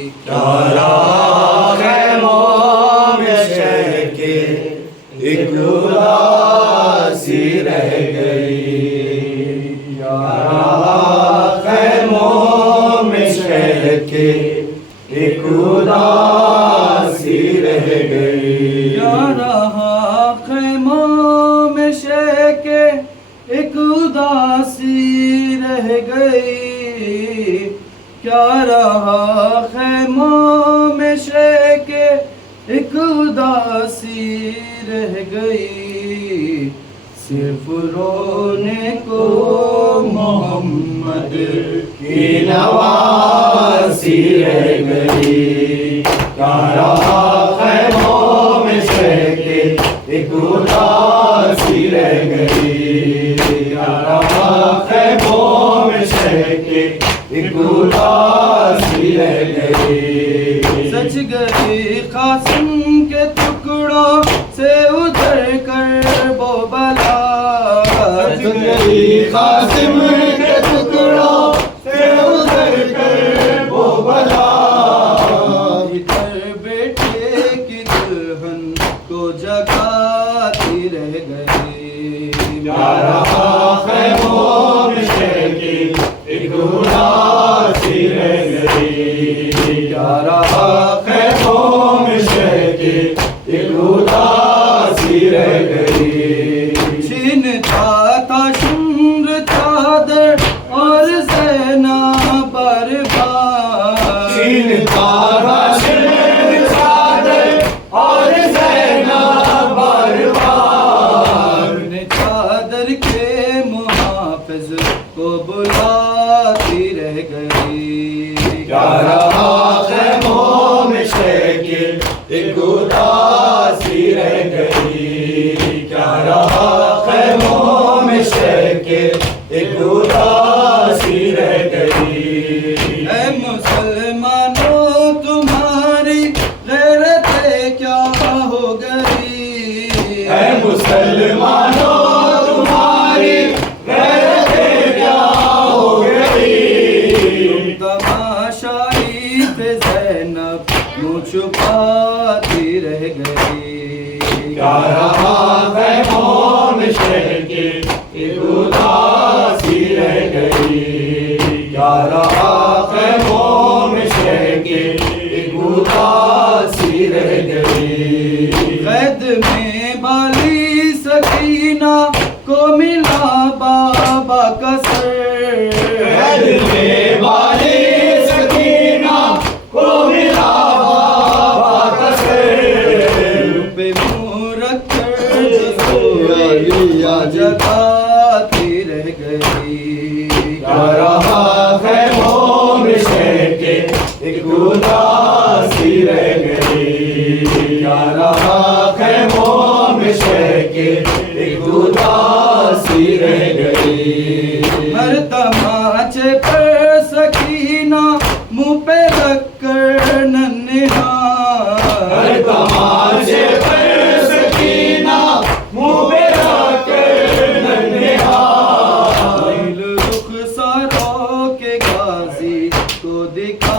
क्या राह खैमों में शहर के एक उदासी रह गई। क्या राह खैमों में शहर के एक उदासी रह गई। क्या राह खैमों में शहर के एक उदासी रह गई। क्या रहा खैमों में शे के एक उदासी रह गई। सिर्फ रोने को मोहम्मद की नवासी रह गई। क्या रहा खैमों में शे के एक उदासी रह गई। क्या रहा खैमों में शे के एक उदासी रह गई। सच गई कासिम के टुकड़ों से उधर कर वो बला। सच गई कासिम के टुकड़ों से उधर कर वो बला। इधर बेटे की दुल्हन को जगाती रह गई। क्या रहा खैमों में शे की एक उदासी रह गई। क्या रहा खैमों में शे की एक उदासी रह गई। छीनता था शुम्र चादर और ज़ैनब बर्बाद। छीनता था शुम्र चादर और ज़ैनब बर्बाद। अपने चादर के मुहाफ़िज़ को बुलाती रह गई। क्या रहा खैमों में शे की एक उदासी रह गई। क्या रहा खैमों में शे की एक उदासी रह गई। ऐ मुसलमानों तुम्हारी गैरतें क्या हो गई। ऐ मुसलमानों तुम्हारी गैरतें क्या हो गई। तमाशाई पे ज़ैनब मुँह छुपाती रह गई। क्या रहा खैमों में शे की एक उदासी रह गई। क्या रहा खैमों में शे की एक उदासी रह गई। कैद में बाली सकीना को मिला बाबा का सर। कैद में बाली सकीना को मिला बाबा का सर। पे मुँह रख कर जगाती रह गई। क्या रहा खैमों में शे के एक उदासी रह गई। क्या रहा खैमों में शे के एक उदासी रह गई। हर तमाचे पर सकीना मुँह पे रख कर नन्हा। हर तमाचे पर सकीना मुँह पे रख कर नन्हा। रुख सारों के गाजी को दिखा